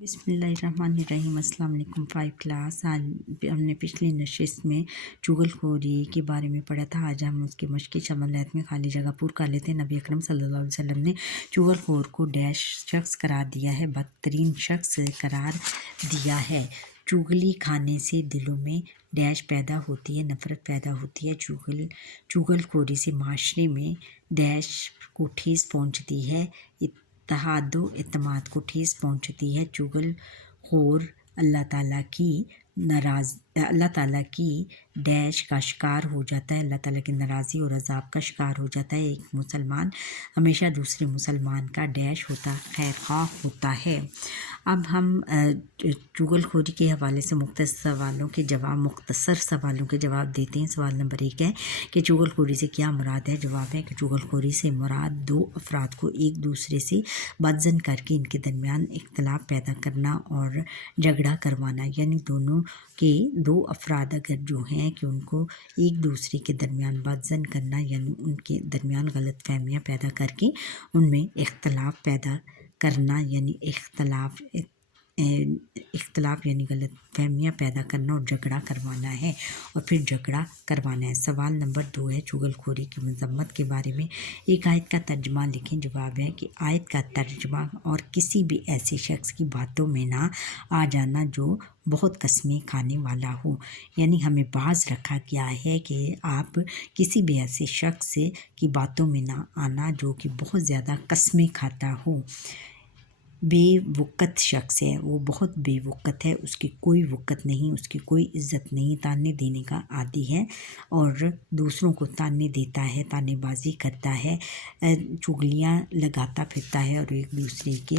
बिस्मिल्लाहिर्रहमानिर्रहीम। अस्सलाम वालेकुम। 5 क्लास। आज हमने पिछली नशिस्त में चुगलखोरी के बारे में पढ़ा था। आज हम उसके मश्की शमलात में खाली जगह पूर कर लेते हैं। नबी अकरम सल्लल्लाहु अलैहि वसल्लम ने चुगलखोर को डैश शख्स करार दिया है, बदतरीन शख्स करार दिया है। चुगली खाने से दिलों में डैश पैदा होती है, नफ़रत पैदा होती है। चुगलखोरी से माशरे में डैश को ठेस पहुँचती है, इत्तेहाद व इत्तेमाद को ठेस पहुँचती है। चुगलखोर अल्लाह ताला की डैश का शिकार हो जाता है, अल्लाह ताला की नाराज़ी और अज़ाब का शिकार हो जाता है। एक मुसलमान हमेशा दूसरे मुसलमान का डैश होता खैर ख़्वाह होता है। अब हम चुगलखोरी के हवाले से मुख्तसर सवालों के जवाब देते हैं। सवाल नंबर 1 है कि चुगलखोरी से क्या मुराद है। जवाब है कि चुगलखोरी से मुराद दो अफराद को एक दूसरे से बदज़न करके इनके दरमियान इख्तलाफ पैदा करना और झगड़ा करवाना, यानी दोनों के दो अफराद अगर जो हैं कि उनको एक दूसरे के दरमियान बदज़न करना, यानी उनके दरमियान गलत फहमियाँ पैदा करके उनमें इख्तलाफ पैदा करना, यानी इख्तलाफ यानी गलत फहमियाँ पैदा करना और झगड़ा करवाना है और फिर झगड़ा करवाना है। सवाल नंबर 2 है चुगलखोरी की मज़म्मत के बारे में। एक आयत का तर्जमा लिखें। जवाब है कि आयत का तर्जमा और किसी भी ऐसे शख्स की बातों में ना आ जाना जो बहुत कस्में खाने वाला हो, यानी हमें बाज़ रखा गया है कि आप किसी भी ऐसे शख्स की बातों में ना आना जो कि बहुत ज़्यादा कस्में खाता हो। बेवक़्त शख्स है, वो बहुत बेवक़्त है, उसकी कोई वक़्त नहीं, उसकी कोई इज़्ज़त नहीं, ताने देने का आदी है और दूसरों को ताने देता है, तानेबाजी करता है, चुगलियाँ लगाता फिरता है और एक दूसरे के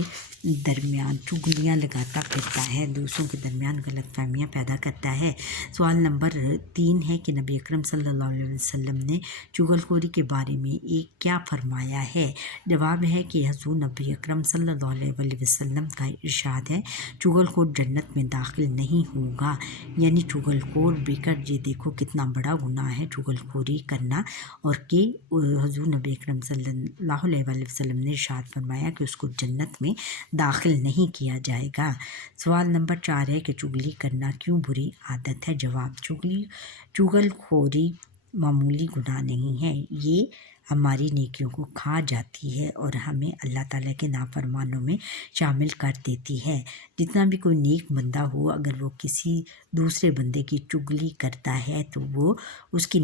दरमियान चुगलियाँ लगाता फिरता है, दूसरों के दरमियान गलतफहमियाँ पैदा करता है। सवाल नंबर 3 है कि नबी अकरम सल्लल्लाहु अलैहि वसल्लम ने चुगलखोरी के बारे में एक क्या फरमाया है। जवाब है कि हुज़ूर नबी अकरम सल्लल्लाहु अलैहि वसल्लम का इरशाद है, चुगलखोर जन्नत में दाखिल नहीं होगा। यानी चुगलखोर बेकर, ये देखो कितना बड़ा गुनाह है चुगलखोरी करना, और कि हुज़ूर नबी अकरम सल्लल्लाहु अलैहि वसल्लम ने इरशाद फरमाया कि उसको जन्नत में दाखिल नहीं किया जाएगा। सवाल नंबर 4 है कि चुगली करना क्यों बुरी आदत है। जवाब, चुगलखोरी मामूली गुनाह नहीं है, ये हमारी नेकियों को खा जाती है और हमें अल्लाह ताला के नाफरमानों में शामिल कर देती है। जितना भी कोई नेक बंदा हो, अगर वो किसी दूसरे बंदे की चुगली करता है तो वो उसकी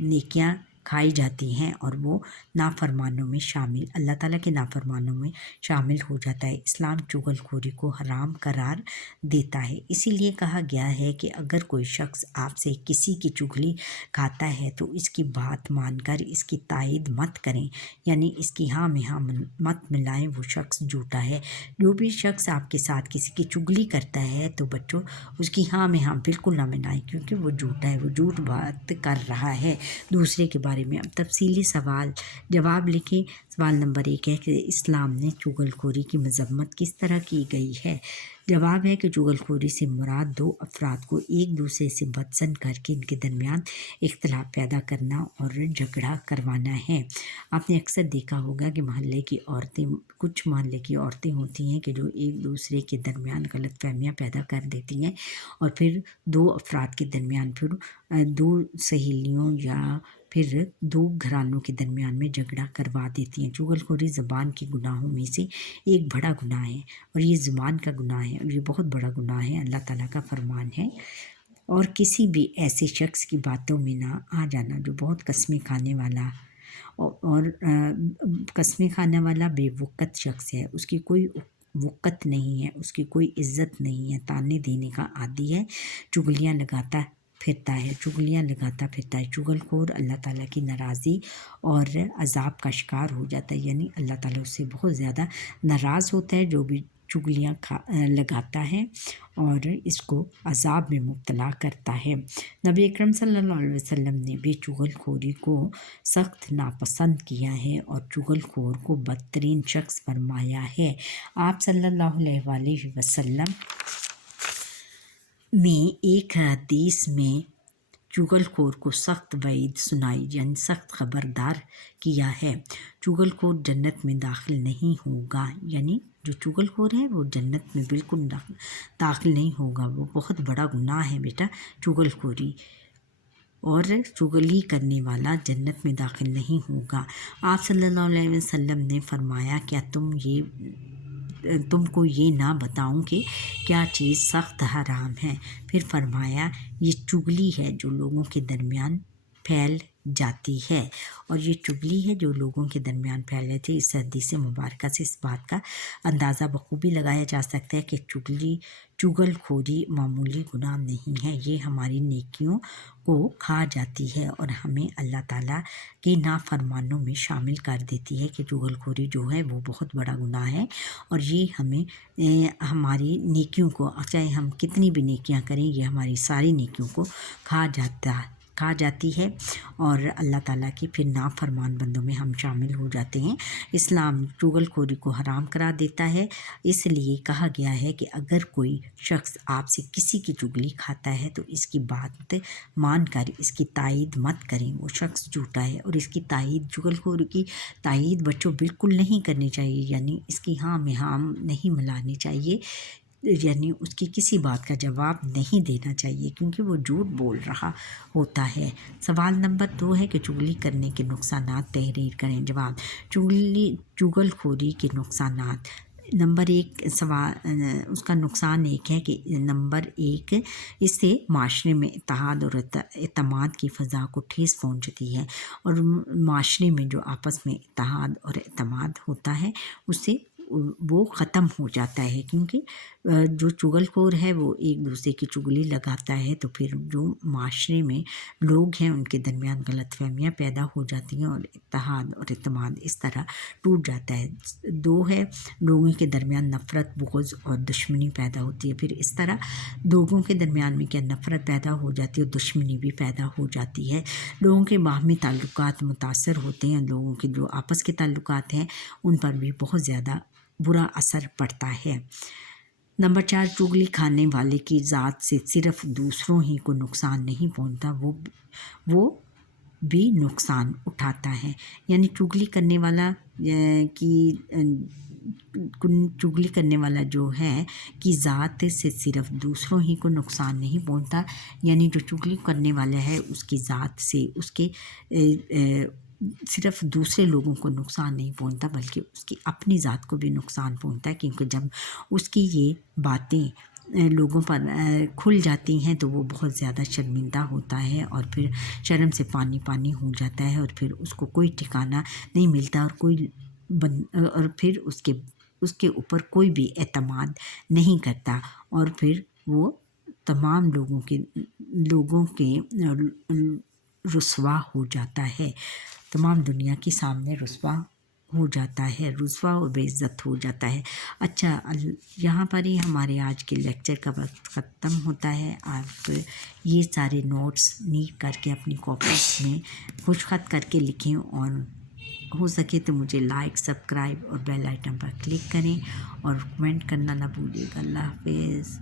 नेकियां खाई जाती हैं और वो नाफरमानों में शामिल, अल्लाह ताला के नाफरमानों में शामिल हो जाता है। इस्लाम चुगलखोरी को हराम करार देता है। इसीलिए कहा गया है कि अगर कोई शख्स आपसे किसी की चुगली खाता है तो इसकी बात मानकर इसकी तायद मत करें, यानी इसकी हाँ में हाँ मत मिलाएं, वो शख्स झूठा है। जो भी शख्स आपके साथ किसी की चुगली करता है तो बच्चों उसकी हाँ में हाँ बिल्कुल ना मिलाएं, क्योंकि वो झूठा है, वो झूठ बात कर रहा है दूसरे के बारे में। अब तफसीली सवाल जवाब लिखें। सवाल नंबर 1 है कि इस्लाम ने चुगलखोरी की मज़म्मत किस तरह की गई है। जवाब है कि चुगलखोरी से मुराद दो अफराद को एक दूसरे से बदज़न करके इनके दरमियान इख्तलाफ पैदा करना और झगड़ा करवाना है। आपने अक्सर देखा होगा कि कुछ मोहल्ले की औरतें होती हैं कि जो एक दूसरे के दरमियान गलत फहमियाँ पैदा कर देती हैं और फिर दो अफराद के दरमियान, फिर दो सहेलियों या फिर दो घरानों के दरमियान में झगड़ा करवा देती हैं। चुगलखोरी ज़बान के गुनाहों में से एक बड़ा गुनाह है और ये ज़ुबान का गुनाह है और ये बहुत बड़ा गुनाह है, अल्लाह ताला का फरमान है। और किसी भी ऐसे शख्स की बातों में ना आ जाना जो बहुत कस्में खाने वाला और कस्में खाने वाला बेवक़्त शख्स है, उसकी कोई वक़्त नहीं है, उसकी कोई इज़्ज़त नहीं है, ताने देने का आदी है, चुगलियाँ लगाता फिरता है। चुगलखोर अल्लाह ताला की नाराज़ी और अज़ाब का शिकार हो जाता है, यानी अल्लाह ताला उससे बहुत ज़्यादा नाराज़ होता है जो भी चुगलियाँ लगाता है और इसको अज़ाब में मुब्तला करता है। नबी अकरम सल्लल्लाहु अलैहि वसल्लम ने भी चुगलखोरी को सख्त नापसंद किया है और चुगलखोर को बदतरीन शख्स फरमाया है। आप सल्लल्लाहु अलैहि वसल्लम ने एक हदीस में चुगलखोर को सख्त वईद सुनाई, यानी सख्त खबरदार किया है। चुगलखोर जन्नत में दाखिल नहीं होगा, यानी जो चुगलखोर है वो जन्नत में बिल्कुल दाखिल नहीं होगा। वो बहुत बड़ा गुनाह है बेटा चुगलखोरी, और चुगली करने वाला जन्नत में दाखिल नहीं होगा। आप सल्लल्लाहु अलैहि वसल्लम ने फरमाया, क्या तुमको ये ना बताऊं कि क्या चीज़ सख्त हराम है? फिर फरमाया, ये चुगली है जो लोगों के दरमियान फैल जाती है। और ये चुगली है जो लोगों के दरमियान फैल जाती है। इस हदीस मुबारक से इस बात का अंदाज़ा बखूबी लगाया जा सकता है कि चुगलखोरी मामूली गुनाह नहीं है, ये हमारी नेकियों को खा जाती है और हमें अल्लाह ताला के नाफरमानों में शामिल कर देती है। कि चुगलखोरी जो है वो बहुत बड़ा गुनाह है, और ये हमें हमारी नेकियों को, चाहे हम कितनी भी नेकियां करें, ये हमारी सारी नेकियों को खा जाती है, और अल्लाह ताला की फिर नाफरमान बंदों में हम शामिल हो जाते हैं। इस्लाम चुगलखोरी को हराम करा देता है। इसलिए कहा गया है कि अगर कोई शख्स आपसे किसी की चुगली खाता है तो इसकी बात मानकर इसकी तायीद मत करें, वो शख्स झूठा है। और इसकी तायीद, चुगलखोरी की तायीद बच्चों बिल्कुल नहीं करनी चाहिए, यानी इसकी हाँ में हाँ नहीं मिलानी चाहिए, यानी उसकी किसी बात का जवाब नहीं देना चाहिए, क्योंकि वो झूठ बोल रहा होता है। सवाल नंबर 2 है कि चुगली करने के नुकसानात तहरीर करें। जवाब, चुगलखोरी के नुकसानात। नंबर 1 सवाल, उसका नुकसान एक है कि नंबर 1, इससे माशरे में इत्तेहाद और एतमाद की फ़ज़ा को ठेस पहुंचती है, और माशरे में जो आपस में इत्तेहाद और एतमाद होता है उससे वो ख़त्म हो जाता है। क्योंकि जो चुगलखोर है वो एक दूसरे की चुगली लगाता है, तो फिर जो माशरे में लोग हैं उनके दरमियान गलतफहमियाँ पैदा हो जाती हैं और इत्तेहाद और एतमाद इस तरह टूट जाता है। 2 है, लोगों के दरमियान नफ़रत, बुग़्ज़ और दुश्मनी पैदा होती है। फिर इस तरह लोगों के दरमियान में क्या नफ़रत पैदा हो जाती है और दुश्मनी भी पैदा हो जाती है। लोगों के बाहमी ताल्लुकात मुतासर होते हैं, लोगों के जो आपस के ताल्लुकात हैं उन पर भी बहुत ज़्यादा बुरा असर पड़ता है। नंबर 4, चुगली खाने वाले की ज़ात से सिर्फ दूसरों ही को नुकसान नहीं पहुंचता, वो भी नुकसान उठाता है। यानी चुगली करने वाला जो है कि ज़ात से सिर्फ दूसरों ही को नुकसान नहीं पहुंचता, यानी जो चुगली करने वाला है उसकी ज़ात से उसके सिर्फ दूसरे लोगों को नुकसान नहीं पहुंचता, बल्कि उसकी अपनी ज़ात को भी नुकसान पहुंचता है। क्योंकि जब उसकी ये बातें लोगों पर खुल जाती हैं तो वो बहुत ज़्यादा शर्मिंदा होता है, और फिर शर्म से पानी पानी हो जाता है, और फिर उसको कोई ठिकाना नहीं मिलता, और फिर उसके ऊपर कोई भी एतमाद नहीं करता, और फिर वो तमाम लोगों के रुसवा हो जाता है, तमाम दुनिया के सामने रुसवा हो जाता है, रुसवा और बेइज्जत हो जाता है। अच्छा, यहाँ पर ही हमारे आज के लेक्चर का वक्त ख़त्म होता है। आप ये सारे नोट्स नीट करके अपनी कॉपीज में खुशखत करके लिखें, और हो सके तो मुझे लाइक, सब्सक्राइब और बेल आइकन पर क्लिक करें, और कमेंट करना ना भूलिएगा। अल्लाह हाफ़िज़।